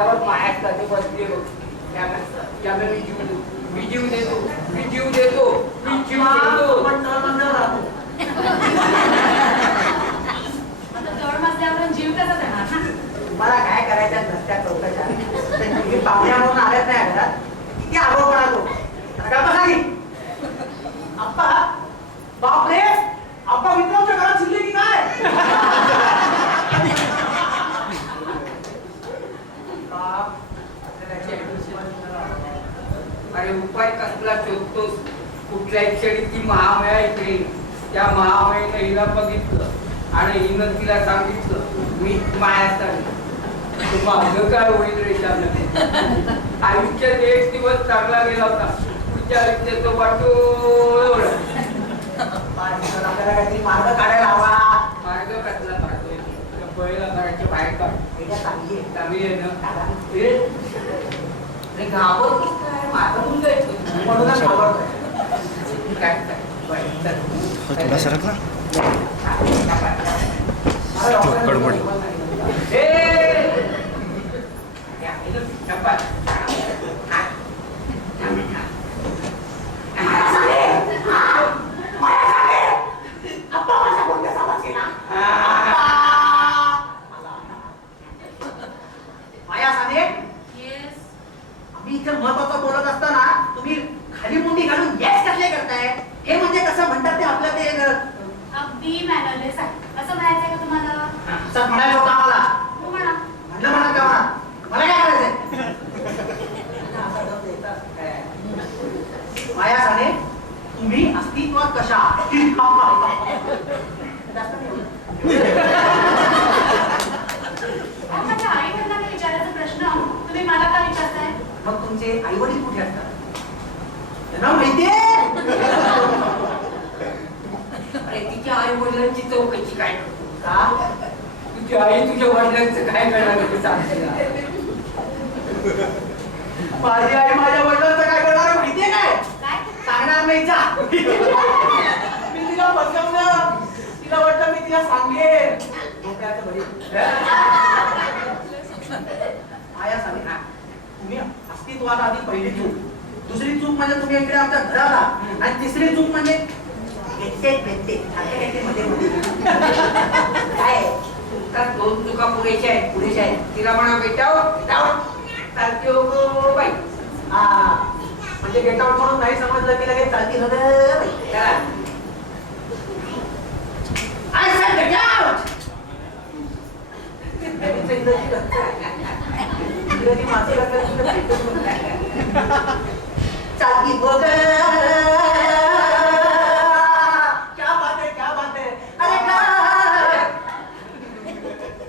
त्यावर मायासाठी बसले बघ. त्यामुळे मी जीव देतो, मी जीव देतो, मी जीव देतो. पण तळमंद राहतो. आता जवळ मसल्यावर जीव कसा देणार ना? तुम्हाला काय करायच्या रस्त्या चौकाच्या तुम्ही पाहुण्या म्हणून आल्यात नाही घरात किती आभाव पडालो. का बसा की आप्पा, बापरे आप्पा मित्रांच्या घरात शिरले की काय? अरे उपाय कसला शोधतोस? कुठल्याही क्षणी ती महामाया इकडे. त्या महामायेनं हिला बघितलं आणि हिनं तिला सांगितलं मी मायासाठी. माझं काय होईल रे त्यानं? आयुष्यात एक दिवस चांगला गेला होता, पुढच्या आयुष्याचं वाटोळ. आपल्याला काहीतरी मार्ग काढायला हवा. मार्ग कसला काढतोय? पहिला घराच्या बाहेर काढ. चांगली आहे ना? घाबरतोस काय? माझं मुलगा आहे म्हणूनच घाबरतोय. काय थोडा सरकला. माया साने, मी इथे महत्वाचं बोलत असताना तुम्ही खाली मुंडी घालून येस कसले करताय? हे म्हणजे कसं म्हणतात ते आपलं ते अगदी मॅनरलेस आहे असं म्हणायचंय का तुम्हाला? सर म्हणायला होता आम्हाला. हो म्हणा. म्हणलं म्हणा का म्हणा, मला काय करायचंय? माया साने, तुम्ही अस्तित्वात कशा? माझ्या आई वडिलांना विचारायचा प्रश्न तुम्ही मला का विचारताय? मग तुमचे आई वडील कुठे असतात? त्यांना माहितीये. अरे तिच्या आई वडिलांची चौकशी काय करतो का? तुझी आई तुझ्या वडिलांचं काय करणार ते सांगते. माझी आई माझ्या वडिलांचं काय करणार माहितीये काय? काय? सांगणार नाही जा. मी तिला बसवलं, तिला वाटलं मी तिला सांगेन. डोक्याचं बरी. माया सांगे ना, तुम्ही अस्तित्वात आधी पहिली चूक, दुसरी चूक म्हणजे तुम्ही इकडे आमच्या घराला, आणि तिसरी चूक म्हणजे काय तुमचा दोन चुका पुरेशा आहेत. तिला म्हणा बेटावर चालते हो गो बाई. हा, म्हणजे गेट आउट म्हणून नाही समजलं की लगेच चालती चला. I said get out. इंग्रजी मासे चालती बघ. क्या बात है, क्या बात है. अरे काय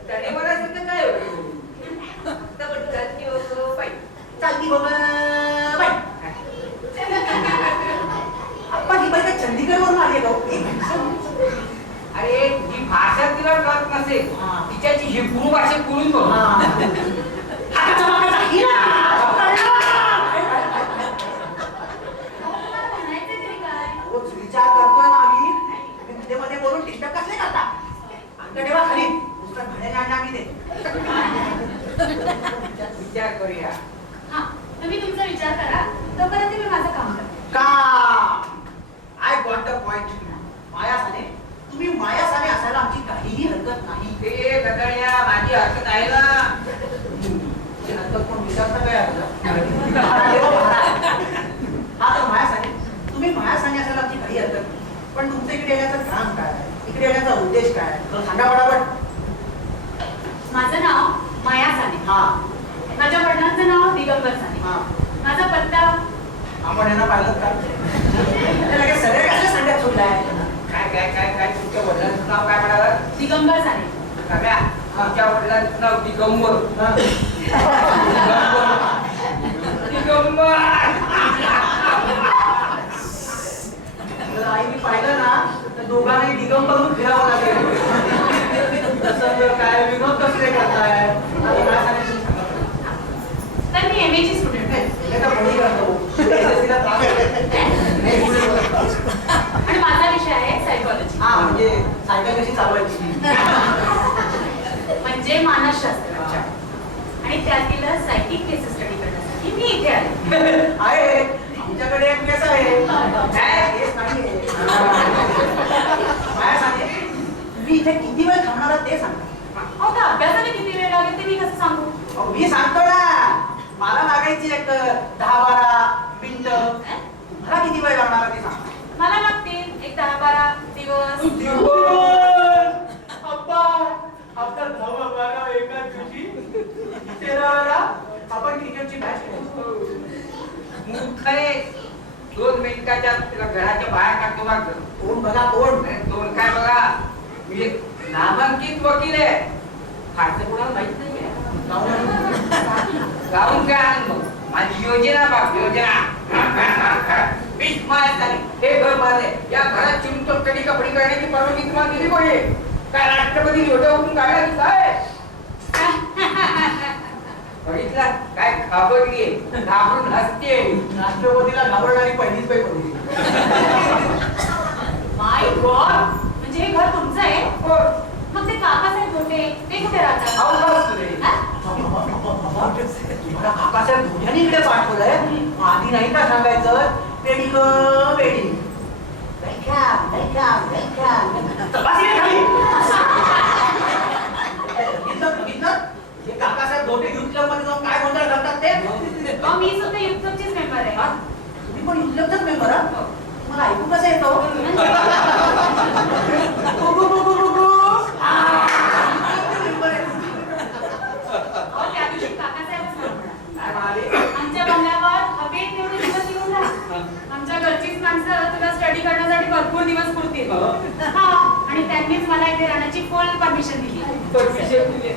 त्याने मला सांगितलं काय होईल? चालते हो गो बाई. चालती बघ बाई. आप्पा ही बाई काय चंदीगड वरून आली आहे का? अरे ही भाषा तिला कळत नसेल, तिच्याची हिब्रू भाषा कळून बघ. हाताचा मागाचा हिरा. तुम्हाला म्हणायचंय तरी काय? रोज विचार करतोय ना आम्ही. तुम्ही मध्ये बोलून डिस्टर्ब कसले करता? आमच्या ठेवा खाली. पुस्तक भाड्याने आणलं आम्ही ते. विचार करूया. हा, तुम्ही तुमचा विचार करा तोपर्यंत मी माझं काम करते. का? I got the point. Maya Sane, तुम्ही माया साने असायला आमची काहीही हरकत नाही. ते गदळ्या माझी हरकत आहे ना. तुमची हरकत पण विचारता काय आपलं? हा तर माया साने, तुम्ही माया साने असायला आमची काही हरकत नाही. पण तुमचं इकडे येण्याचं काम काय? इकडे येण्याचा उद्देश काय? तर सांगा पटापट. माझं नाव माया साने. हा माझ्या वडिलांचं नाव दिगंबर साने. हा, माझा पत्ता आपण यांना पाहिलं का? लगेच सगळे कसले सांगत सोडलाय? काय काय काय काय तुमच्या वडिलांचं नाव काय म्हणाला? दिगंबर साने. काव्या, आमच्या वडिलांचं नाव दिगंबर. दिगंबर. जर आईने पाहिलं ना तर दोघांनी दिगंबरून फिरावं लागेल. तसं काय विनोद कसले करताय? आता काय सांगायचं सांगा. तर मी MA ची स्टुडंट आहे. हे तर मुली करतो. SSC ला त्रास होतो. आणि माझा विषय आहे सायकॉलॉजी. हा, म्हणजे सायकल कशी चालवायची? म्हणजे मानसशास्त्र. आणि इथे आलेला सायकिक केस स्टडी करण्यासाठी मी इथे आले. आहे आमच्याकडे एक केस आहे. काय केस नाहीये. काय सांगे तुम्ही इथे किती वेळ थांबणार आहात ते सांगा. अहो त्या अभ्यासाला किती वेळ लागेल ते मी कसं सांगू? अहो, मी सांगतो ना मला लागायची एक 10-12 मिनिटं. तुम्हाला किती वेळ लागणार ते सांगा. मला लागतील एक 10-12 दिवस. आपल्या 10-12 एका दिवशी 13 आपण क्रिकेटची मॅच खेळतो. मूर्ख आहे. 2 मिनिटाच्या तिला घराच्या बाहेर टाकतो बघ. तोंड बघा तोंड. दोन काय बघा, मी एक नामांकित वकील आहे. फारसं कोणाला माहित नाहीये. गाऊन काय आनंद माझी योजना बघ, योजना 20 मार्च झाली. हे घर माझे. या घरात चिमटोकडी कपडे करण्याची परवानगी तुम्हाला दिली कोणी? काय राष्ट्रपती उठून काढला की काय? बघितला काय घाबरलीये, घाबरून हसते. राष्ट्रपतीला घाबरणारी पहिलीच बाई पडली. माय गॉड, म्हणजे हे घर तुमचं आहे? हो. मग ते काकासाहेब होते ते कुठे राहतात? अहो, बस तुझे. हा? मला काकासाहेब धोनी इकडे पाठवलंय. आधी नाही का सांगायचं पेडी ग पेडी. हे काकासाहेब धोटे युथ क्लब मध्ये जाऊन काय गोंधळ घालतात ते. अहो, मी सुद्धा युथची मेंबर आहे. हा? तुम्ही पण युथ क्लबचाच मेंबर आहात? मला ऐकू कसं येतो. अहो, त्या दिवशी काकासाहेबच म्हणतात. काय म्हणाले? आमच्या बंगल्यावर हवेत तेवढे दिवस येऊन राहा. आमच्या घरचीच माणसं तुला स्टडी करण्यासाठी भरपूर दिवस पुरतील. हा, आणि त्यांनीच मला इथे राहण्याची फुल परमिशन दिली. परमिशन दिली.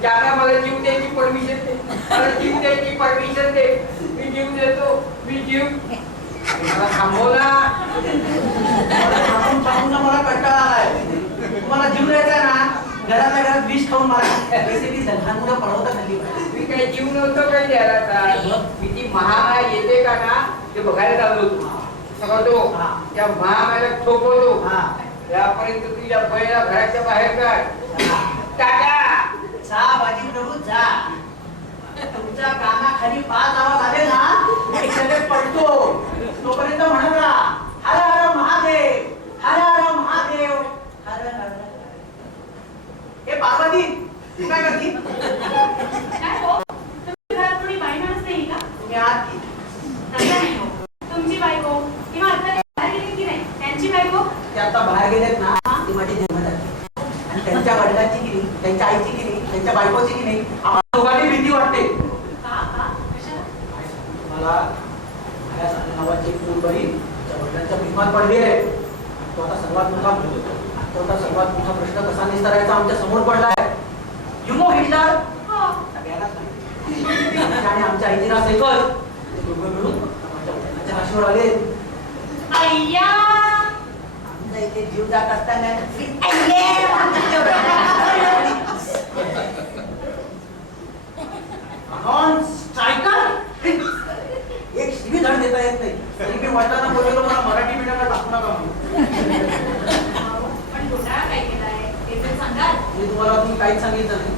ज्याला मला जीव द्यायची परमिशन दे. मला जीव द्यायची परमिशन दे. मी जीव देतो. मी जीव मला थांबवला. मला कंटाळा आलाय. तुम्हाला जीव द्यायचा ना घरातल्या घरात विष खाऊन मारा. रेसिपी लहान मुलं पळवता खाल्ली पाहिजे. मी काही जीव नव्हतं काही द्यायला आता. मी ती महामाया येते का ना ते बघायला चाललो होतो. सगळं हा. त्या महामायाला ठोकवतो. हा. त्यापर्यंत तुझ्या बैला घराच्या बाहेर काढ. टाटा. जा बाजी प्रभू जा. तुमच्या कानाखाली 5 आवाज आले ना एखादे पडतो. तोपर्यंत म्हणत राहा हर हर महादेव, हर हर महादेव, हर हर. हे पार्वती तू काय करती? काय हो? तुमच्या घरात कोणी बाई माणूस नाही का? तुम्ही आत की. तसं नाही हो. तुमची बायको किंवा आता बाहेर गेली की नाही त्यांची बायको? ते आता बाहेर गेलेत ना ती माझी जन्मदाती. आणि त्यांच्या वडिलांची की नाही, त्यांच्या आईची की नाही, त्यांच्या बायकोची की नाही आम्हाला दोघांनी भीती वाटते. का का कशाला? मला माझ्या नावाची एक मुलबाई तिच्या वडिलांच्या प्रेमात पडली आहे. तो आता सर्वात मोठा प्रश्न कसा निस्तरायचा आमच्या समोर पडलाय. You know Hitler? हो. सगळ्यांनाच माहिती. आणि आमच्या आईला सायकल ते दोघं मिळून माझ्या वडिलांच्या हाशीवर आले. अय्या, आमच्या इथे जीव जात असताना ऑन स्ट्रायकर एक शिवी धड देता येत नाही. तरी मी वाटताना बोललो मला मराठी मीडियमला टाकू नका म्हणून. पण घोटाळा काय केलाय ते तर सांगाल. मी तुम्ही काहीच सांगितलं नाही.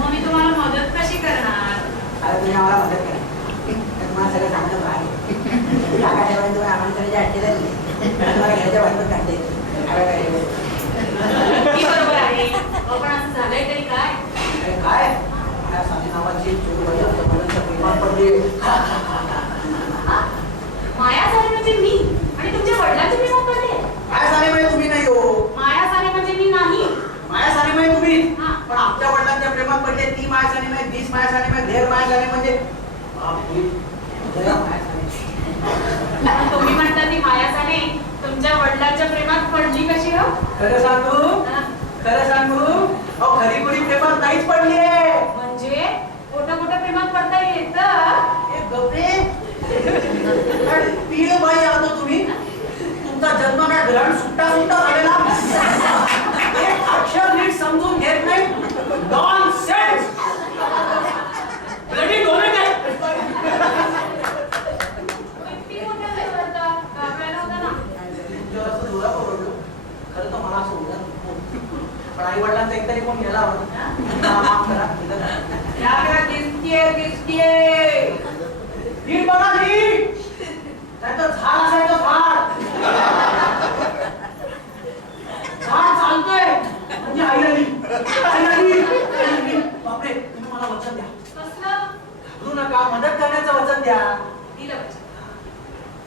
मग मी तुम्हाला मदत कशी करणार? आता तुम्ही आम्हाला मदत करा. तुम्हाला सगळं सांगतो आहे. काकाच्यापर्यंत तुम्ही आम्हाला सगळं अटके झाली. तुम्हाला घराच्या बाहेर काढते. ही बरोबर आहे. अहो, पण असं झालंय तरी काय? काय माझ्या साधी नावाची प्रेमात पडली. माया साने म्हणजे मी आणि तुमच्या वडिलांचे प्रेमात पडले. काय सानेबाई तुम्ही नाही हो. माया साने म्हणजे मी नाही. माया सानेबाई तुम्ही. हा. पण आमच्या वडिलांच्या प्रेमात पडले. ती माया सानेबाई, 20 माया सानेबाई, 1.5 माया साने म्हणजे बापरे, जरा माया साने. पण तुम्ही म्हणता ती माया साने तुमच्या वडिलांच्या प्रेमात पडली कशी हो? खरं सांगू हा. खरं सांगू अहो खरी खुरी प्रेमात नाहीच पडली आहे. म्हणजे कुठं प्रेमात पडता येत? हे गप्पे पीळ बाई आलो तुम्ही. तुमचा जन्म ना ग्रहण सुट्टा झालेला. एक अक्षर नीट समजून घेत नाही. नॉनसेन्स. ब्लडी डोमेन आहे. किती मोठ्या लेवलचा घाबरायला होता ना. तुमच्यावर असं जोरात ओरडलो. खरं तर मला असं ओरडलं नव्हतं. पण आई वडिलांचा एकतरी कोण गेला होता. माफ करा. त्याला दिसतीये नाहीये. नीट बघा नीट. त्याचं झाड असायचं झाड. झाड चालतोय म्हणजे आई आली. आई आली. आई आली. बापरे, तुम्ही मला वचन द्या. कसलं? घाबरू नका, मदत करण्याचं वचन द्या. दिलं वचन.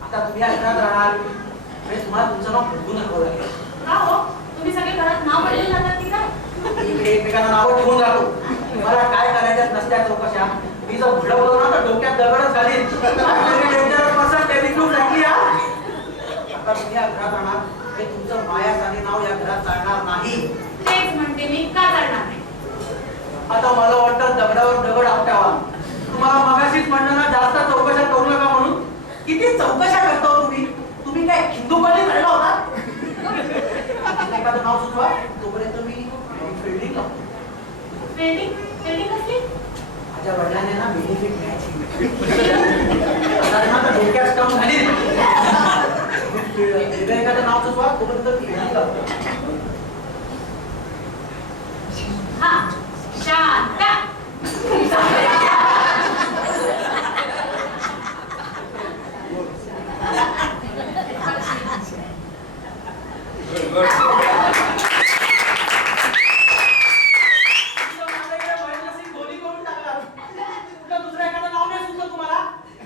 आता तुम्ही या घरात राहणार म्हणजे तुम्हाला तुमचं नाव बदलून नको लागेल. का हो? तुम्ही सगळे घरात नाव बदलून जातात की काय? इकडे एकमेकांना नावं ठेवून राहतो. मला काय करायच्यात नसत्या चौकशा. मी जर भडकलो ना तर डोक्यात दगडच घालीन. डेंजरस पर्सन टेलिफोन लागली हा. आता तुम्ही या घरात राहणार हे तुमचं मायासाने नाव या घरात चालणार नाही. तेच म्हणते मी, का चालणार नाही? आता मला वाटतं दगडावर दगड आपटावा. तुम्हाला मगाशीच म्हणलं ना जास्त चौकशा करू नका म्हणून. किती चौकशा करतो तुम्ही? तुम्ही काय हिंदूपल्ली काढला होता? एखादं नाव सुचवा तोपर्यंत मी फिल्डिंग लावतो. वेल्डिंग? वेल्डिंग कसली? माझ्या वडिलांनी ना बेनिफिट मिळायची. डोक्यात स्टंप झाली. एखादं नाव सुचवा तोपर्यंत फिल्डिंग लावतो. हा, शांता.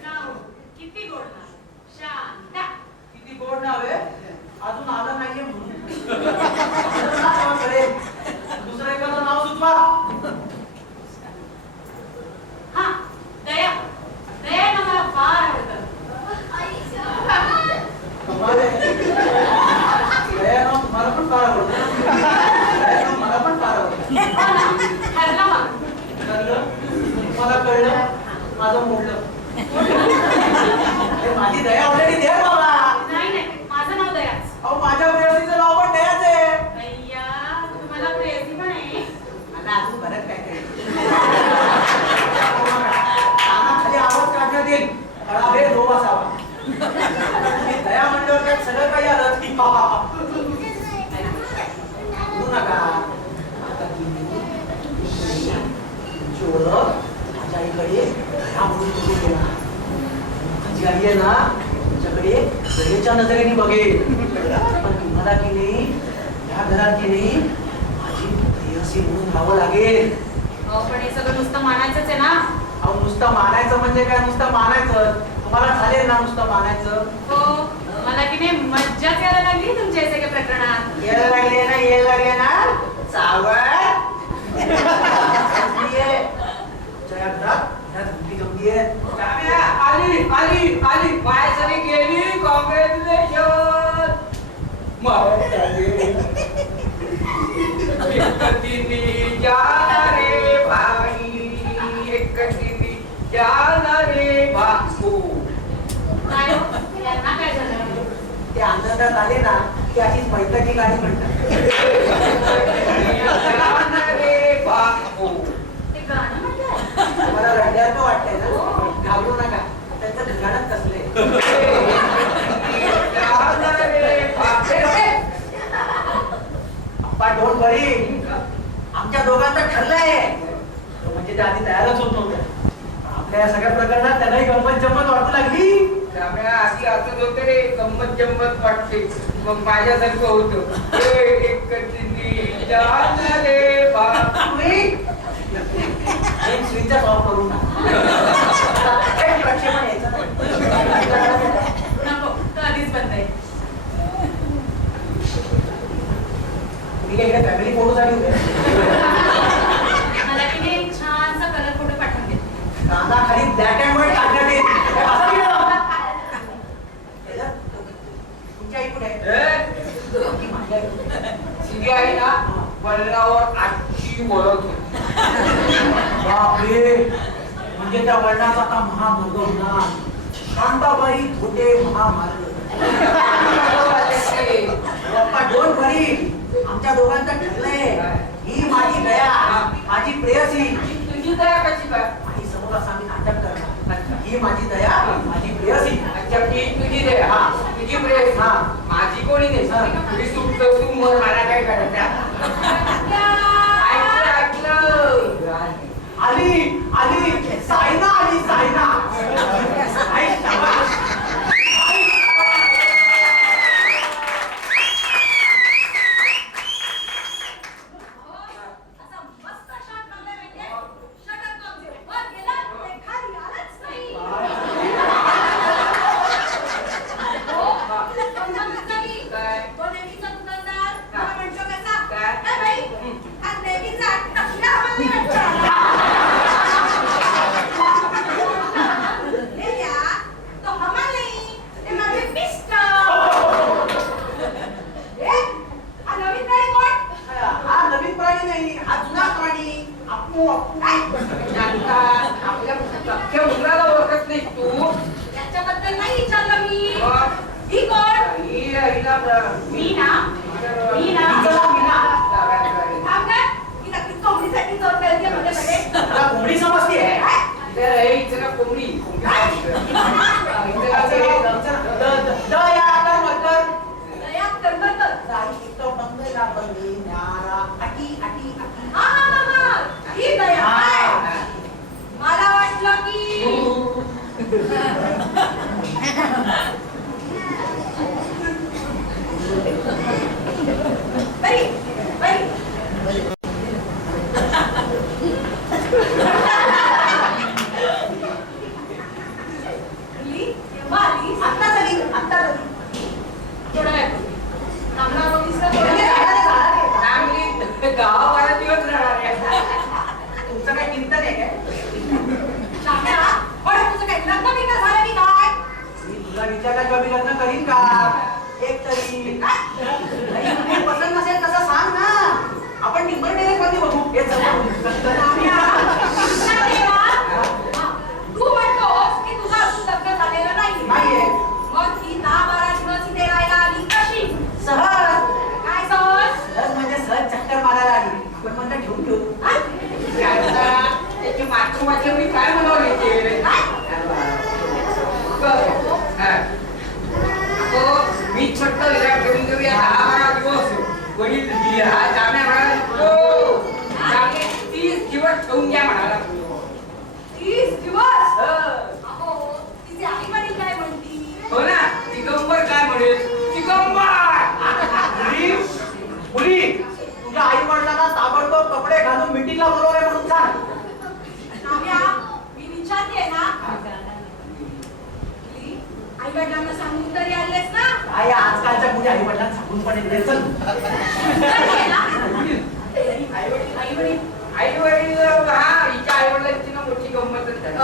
नाव. किती गोड नाव. शांता. किती गोड नाव आहे अजून आलं नाहीये म्हणून. दुसरं एखादं नाव सुचवा. हा, दया. दया ना मला फार आवडतं. कमाल आहे. दया नाव तुम्हाला पण फार आवडतं. दया नाव मला पण फार आवडतं. हो ना, ठरलं मग. ठरलं? तुम्हाला कळलं माझं मोडलं. अरे माझी दया ऑलरेडी द्या बाबा. नाही नाही, माझं नाव दयाच. अहो माझ्या प्रेयसीचं नाव पण दयाच आहे. अय्या, तुम्हाला प्रेयसी पण आहे. आता अजून बरंच काय काय. कानाखाली आवाज काढण्यात येईल. खडाबे लोभ असावा. तुम्ही दया म्हणल्यावर त्यात सगळं काही आलं की बोलू नका. आता तुम्ही तुमची ओळख माझ्या आईकडे दया म्हणून तुम्ही केला. माझी आई आहे ना तुमच्याकडे दयेच्या नजरेने बघेल. पण तुम्हाला की नाही या घरात की नाही माझी प्रेयसी म्हणून राहावं लागेल. अहो, पण हे सगळं नुसतं मानायचंच आहे ना. अहो नुसतं मानायचं म्हणजे काय? नुसतं मानायचं तुम्हाला झाले ना नुसतं मानायचं. हो, मला की नाही मज्जाच यायला लागली तुमच्या हे सगळ्या प्रकरणात. यायला लागले ना चावड. तुमच्या या घरात गमती आहे. आली आली आली माझ्यासाठी गेली. कॉंग्रॅच्युलेशन. एकटीने जाना रे भाई. एकटीने जाना रे भाऊ. काय हो? यांना काय झालं? ते आनंदात आले ना की अशीच मैत्रिणी गाणी म्हणतात. जाना रे भाऊ. ते गाणं म्हटलं. मला रडल्याचं वाटतंय ना. घाबरू नका, त्यांचं ठिकाणच कसले. जाना रे भाऊ. अप्पा डोंट वरी. आमच्या दोघांचं ठरलंय. म्हणजे ते आधी तयारच होत नव्हतं. आपल्या या सगळ्या प्रकरणात त्यांनाही गंमत जम्मत वाटू लागली. त्यामुळे आधी असंच होतं रे. गंमत जम्मत वाटते. मग माझ्यासारखं होतं. एकटीने जाना रे भाऊ. एक स्विचच ऑफ करू नका. एक प्रक्षेपण यायचं नाही. नको, तो आधीच बंद आहे. मी काय इकडे फॅमिली फोटो साठी उभे आहे. मला की नाही एक छानसा कलर फोटो पाठवून दे. कानाखाली ब्लॅक अँड व्हाईट काढण्यात येईल. हे असं केलं. तुमच्या आई कुठे आहे? की माझी आई कुठे आहे? तिची आई ना वडिलावर आजची वळत होती. बापरे, म्हणजे त्या वर्णाचा आता महामार्ग होणार. शांताबाई धोटे महामार्ग. बाप्पा डोंट वरी. आमच्या दोघांचं ठरलंय. ही माझी दया, माझी प्रेयसी. तुझी दया कशी काय? आणि समोर असा मी नाटक करणार. ही माझी दया, माझी प्रेयसी. अच्छा, ती तुझी दया. हा, तुझी प्रेस. हा, माझी कोणी नाही. तुझी सुटतो तू मग मला काय करायचं? ऐकलं ऐकलं. आली आली सायना आली सायना आई शाबास. आपल्या सख्या मुलाला ओळखत नाही तू. याच्याबद्दल नाही विचारलं मी. मग? ही कोण? मी ना. थांब ना. ही नक्कीच कोंबडीसाठी जोड मिळते माझ्याकडे. कोंबडी समजते कोंबडी दया करमरकर. हा, हा, हा, हा. ही दया काय? मला वाटलं की बाई, बाई. आली? केव्हा आलीस? आत्ता झाली आत्ता झाली. थोडा वेळ. थांबणार होतीस का थोडा झाले, वेळ? झाले, झाले. चांगली गावा 12 दिवस राहणार आहे. तुमचं काय चिंतन आहे काय? शाम्या, पण तुझं काही लग्न बिग्न झालं की काय? मी तुला विचारल्याशिवाय मी लग्न करीन का? एक तरी नाही, तुला पसंत नसेल तसं सांग ना. आपण टिंबर टेरेस मध्ये बघू. हे शाम्या, शाम्या. तू म्हणतोस की तुझं अजून लग्न झालेलं नाही. नाहीये. मग ती 10-12 दिवस इथे राहायला आली कशी? सहज काय सहज? सहज म्हणजे सहज चक्कर मारायला आली. पण म्हणलं घेऊन ठेवू. हा? त्याची मातृभाषा मी काय म्हणावं येते. मी छोट्ट विराट ठेवून देऊया 10-12 दिवस. वडील हा जाम्या म्हणाला 30 दिवस ठेवून घ्या म्हणाला. 30 दिवस? अहो, तिचे आई वडील काय म्हणतील? हो ना, दिगंबर काय म्हणेल? दिगंबर मुली तुझ्या आई वडिलांना ताबडतोब कपडे घालून मिटिंगला बोलवले म्हणून सांग. शाम्या, मी विचारते ना. आई वडिलांना सांगून तरी आलेस ना? काय आजकालच्या मुली आई वडिलांना सांगून पण येते. चल विचारते ना? आई वडील आई वडील हा हिच्या आई वडिलांची ना मोठी गंमतच झाली.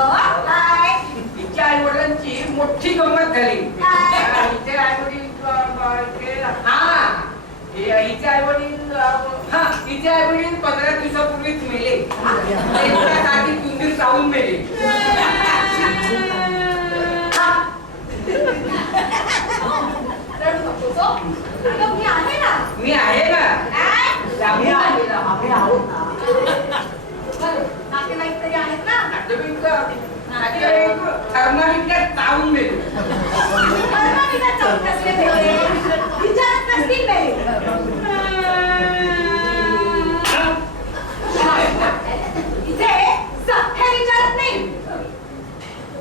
काय? हिच्या आई वडिलांची मोठी गंमत झाली. काय? हिचे आई वडील हिचे आई वडील 15 दिवसापूर्वीच मेले. त्याच्यात आधी 2 दिवस जाऊन मेले. रडू नकोस हो. अगं, मी आहे ना. मी आहे ना. आम्ही आम्ही आहोत ना. बरं, नातेवाईक तरी आहेत ना? थर्मामीटर चावून मेले. परमाविना चावून कसले मेले? विचारत नसतील मेले. इथे सख्या विचारत नाही.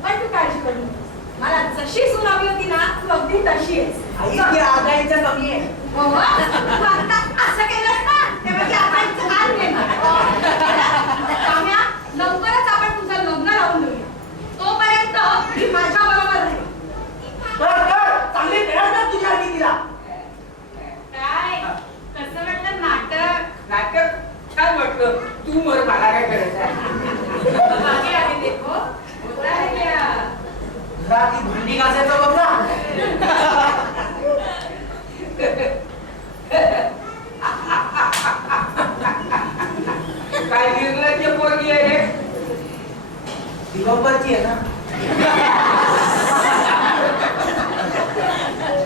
पण तू काळजी करू नको. मला जशी सून हवी होती ना, तू अगदी तशी आहेस. आई ती आगाईचं कमी आहे. हो, तू आता असं केलंस ना, तेव्हा ती आगाईचं काय केलं? शाम्या, लवकरच आपण तुझं लग्न लावून देऊया. तोपर्यंत मी माझ्या बरोबर राहील. चांगली मिळत तुझ्या आधी तिला. काय कसं वाटलं नाटक? नाटक छान वाटलं. तू मला काय करायचं आहे? आगे आगे देखो, होता है क्या? तुला ती भांडी घासायचं बघ ना. काय निर्लज्ज पोरगी आहे रे. दिगंबरची आहे ना.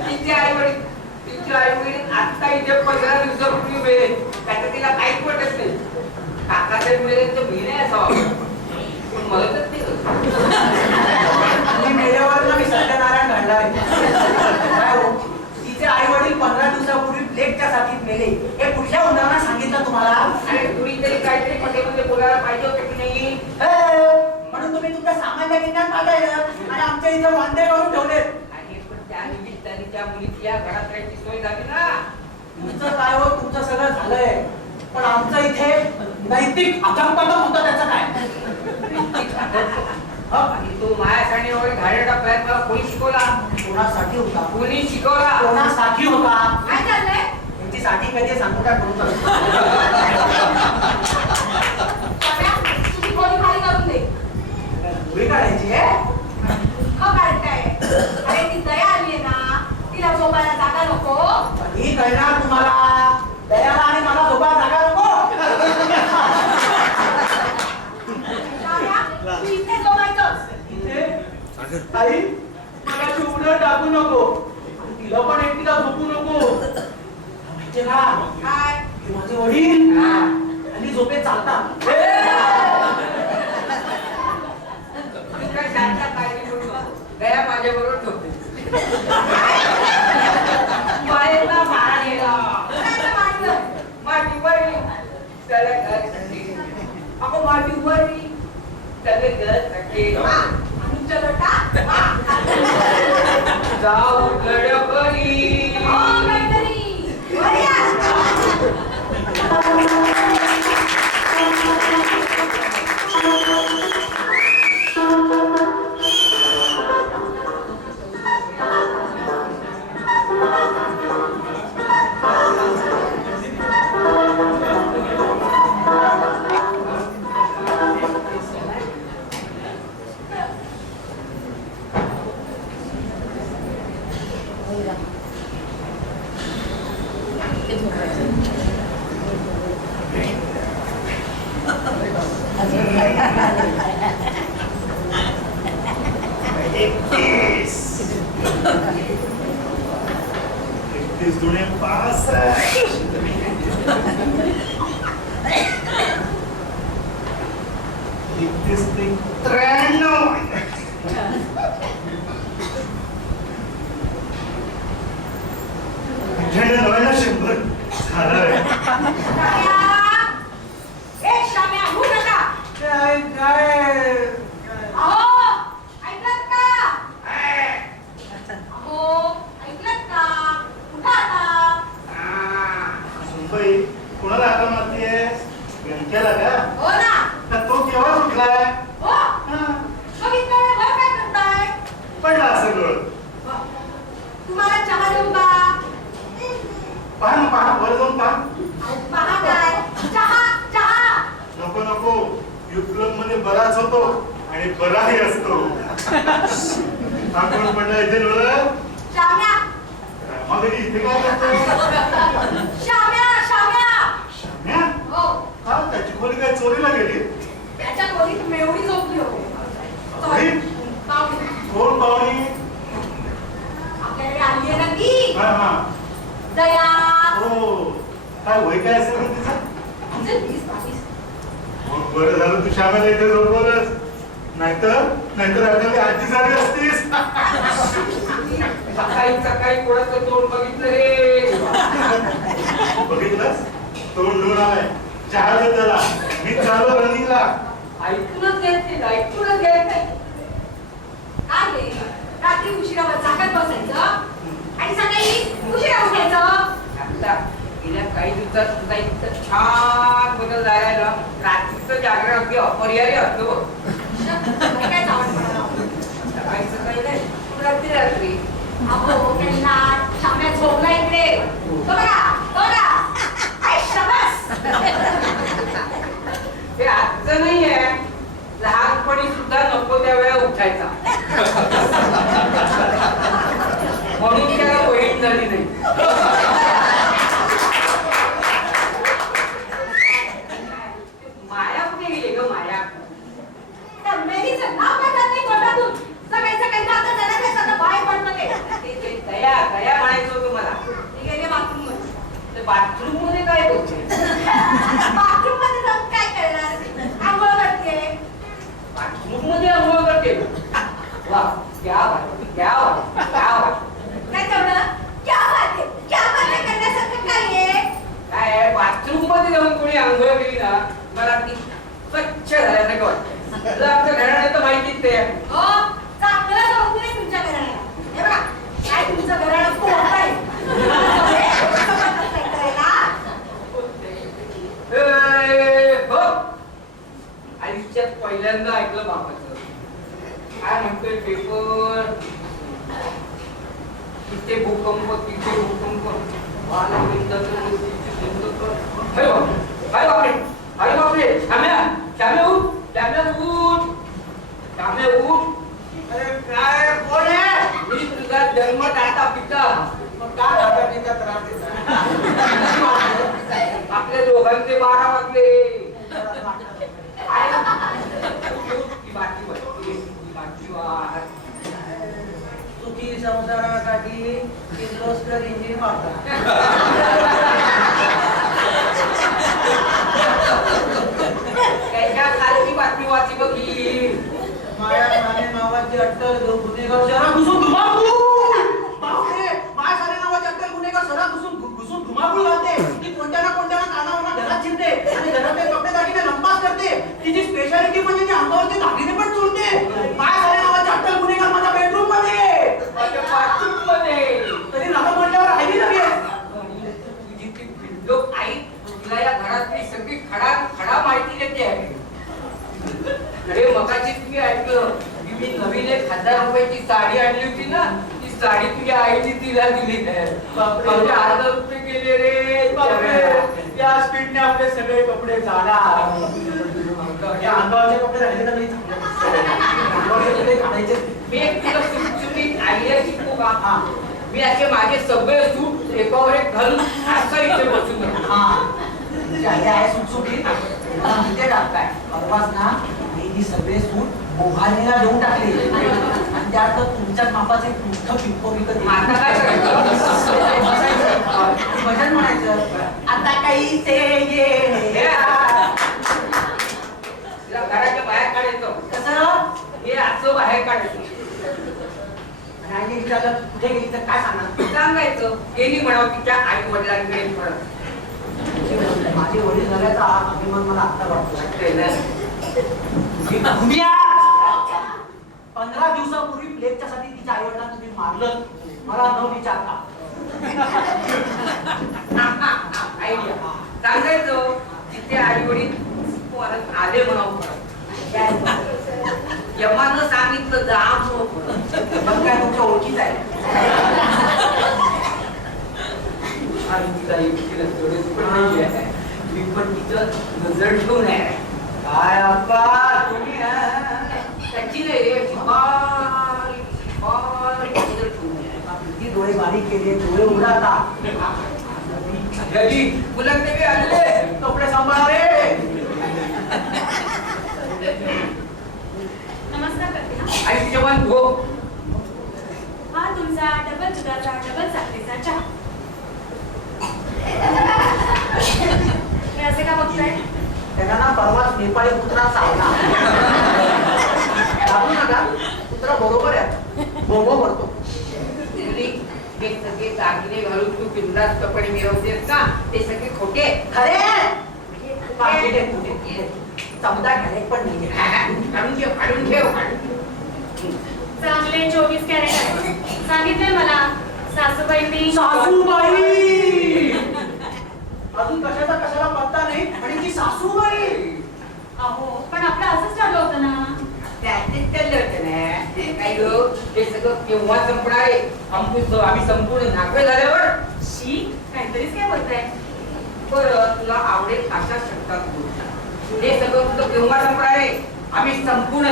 तिचे आई वडील आता इथे 15 दिवसापूर्वी मेले. त्याचं तिला काहीच वाटत नाही. काकाच्या मेले तर मी नाही असावं. पण मला तर ते मी मेल्यावर मी सत्यनारायण घडणार काय हो, तिचे आई वडील 15 दिवसापूर्वी प्लेगच्या साथीत मेले. हे पुढच्या उदाहरणात सांगितलं तुम्हाला. आणि कुणीतरी काहीतरी मध्ये बोलायला पाहिजे होतं की नाही. हे, बाबांच्या किल्ल्यात पाठवलं आणि आमच्या इथं वांदे करून ठेवलेत. आणि पण त्या निमित्ताने त्या मुलीची या घरात राहायची सोय झाली ना. तुमचं काय हो, तुमचं सगळं झालंय, पण आमचं इथे नैतिक अधःपतन होतं. त्याचं काय? आणि तो माझ्यासाठी एवढे घाडे टाकलाय, मला कोणी शिकवला? कोणासाठी होता? कोणी शिकवला? कोणासाठी होता? काय चाललंय? त्यांची साठी कधी सांगू काय करू शाम्या, तुझी खोली खाली करून दे. उडी काढायची आहे? का काढताय? अरे ती दया आली आहे ना, तिला झोपायला जागा नको. कधी कळणार तुम्हाला? दयाला आणि मला झोपा जागा नको. शाम्या, तू इथे झोपायचंस. इथे? आई, मला चिवडं टाकू नको. तिला पण एकटीला झोपू नको. माहितीये का? काय? हे माझे वडील आणि झोपेत चालतात. तू काय शांत पाहिजे म्हणून दया माझ्या बरोबर ठेवते. बाहेरला मारा गेला. कुणाचं मारलं? माझी वडील त्याला घर साठी. अगं माझी वडील त्याला घर साठी. वा, अनुच्या लोटा? वा. जाऊ गडबडी. हो, काहीतरी. वर या. बाथरूम मध्ये जाऊन कोणी आंघोळ केली ना मला ती स्वच्छ झाल्यासारखं वाटतं. तुला आमच्या घराण्यात तर माहितीच ते आहे. हो, चांगलं जाऊ नाही तुमच्या घराण्याला. हे बघा, काय तुमचं घराणं खूप मोठं आहे. हो. आयुष्यात पहिल्यांदा ऐकलं बापाचं. काय म्हणतोय पेपर, तिथे भूकंप, तिथे भूकंप. वाला मिनिटाचं तिथे भूकंप. अरे बापरे, अरे बापरे, श्याम्या उठ, श्याम्या उठ, श्याम्या उठ. अरे काय कोण आहे? मी तुझा जन्मदाता पिता. मग काय खाता पिता त्रास देता? आपल्या दोघांचे 12 वाजले. काय? ही बाकी वाटते, ही बाकी वाट. सुखी संसारासाठी किर्लोस्कर इंजिन वापरा. त्याच्या खालची बातमी वाची बघी. माया साने नावाची अट्टल गुन्हेगार शहरात घुसून धुमाकूळ. बापरे, माया साने नावाची अट्टल गुन्हेगार शहरात घुसून धुमाकूळ घालते. ती कोणत्या ना कोणत्या कानावरनं घरात शिरते आणि घरातले कपडे दागिने लंपास करते. तिची स्पेशालिटी म्हणजे ती अंगावरचे दागिने पण चोरते. माया साने नावाची अट्टल गुन्हेगार माझ्या बेडरूम मध्ये, माझ्या बाथरूममध्ये. तरी नाव म्हटल्यावर राहिली लगेच. तुझी ती बिंडोक आई तुला या घरातली सगळी खडा माहिती देते आहे. अरे मगाशी तुम्ही ऐकलं की मी नवीन 1000 रुपयाची साडी आणली होती ना, ती साडी तुझ्या आईने तिला दिली आहे. बापरे. माझे 1000 रुपये गेले रे. बापरे, या स्पीडने आपले सगळे कपडे जाणार. या अंगावरचे कपडे राहिले तर नाही चांगले. अंगावरचे कपडे घालायचे. मी एक तुला सुटसुटीत आयडिया शिकू का? हा. मी असे माझे सगळे सूट एकावर एक घालून असं इथे बसून राहतो. आहे सुटसुटीत माहितीये का काय परवाच ना मी ही सगळे सूट मोघालीला देऊन टाकले आणि त्यात तुमच्याच मापाचे मोठं पिंपो विकत आता काय करायचं? भजन म्हणायचं. आता काही ते हे आ. तिला घराच्या बाहेर काढायचं. कसं हे असं बाहेर काढायचं. आणि विचारलं कुठे गेली तर काय सांगणार? सांगायचं गेली म्हणावं तिच्या आई वडिलांकडे परत. माझे वडील झाल्याचा अभिमान मला आता वाटतो. वाटतंय ना? 15 दिवसापूर्वी प्लेगच्या साठी तिच्या आई वडिलांना तुम्ही मारलं मला न विचारता. आयडिया सांगायचं जिथे आई वडील परत आले म्हणावं परत. यमानं सांगितलं जा मग काय तुमच्या ओळखीच आहे. आणि तिला एकटीला थोडेच पण नाही आहे. मी पण तिचं नजर ठेवून आहे. काय अप्पा तुम्ही त्याची नाही रे बारीक नजर ठेवून आहे. किती डोळे बारीक केले डोळे उडाता. घरी मुलांदेवी आलेले कपडे सांभाळा रे. नमस्कार करते ना. आणि तिच्या पण हो हा तुमचा डबल दुधाचा डबल साखरेचा चहा. हे असे का बघताय? त्यांना ना परवाच नेपाळी कुत्रा चावला. दाबू नका कुत्रा बरोबर आहे बोबो भरतो. मुली, हे सगळे दागिने घालून तू बिंदास कपडे मिळवतेस का ते सगळे खोटे. खरे पाकिटे कुठे चमदा घ्यायला पण नाही. काढून ठेव चांगले 24 कॅरेट आहे. सांगितलंय मला सासूबाईंनी. सासूबाई अजून कशाला पत्ता नाही आणि ती सासूबाई. अहो पण आपलं असंच ठरलं होतं ना. त्याचेच चाललं होतं ना. काय ग हे सगळं केव्हा संपणार आहे? आम्ही संपूर्ण नागवे झाल्यावर. शी काहीतरीच काय बोलताय. बरं तुला आवडेल अशा शब्दात बोल. हे सगळं तुझं केव्हा संपणार आहे? आम्ही संपूर्ण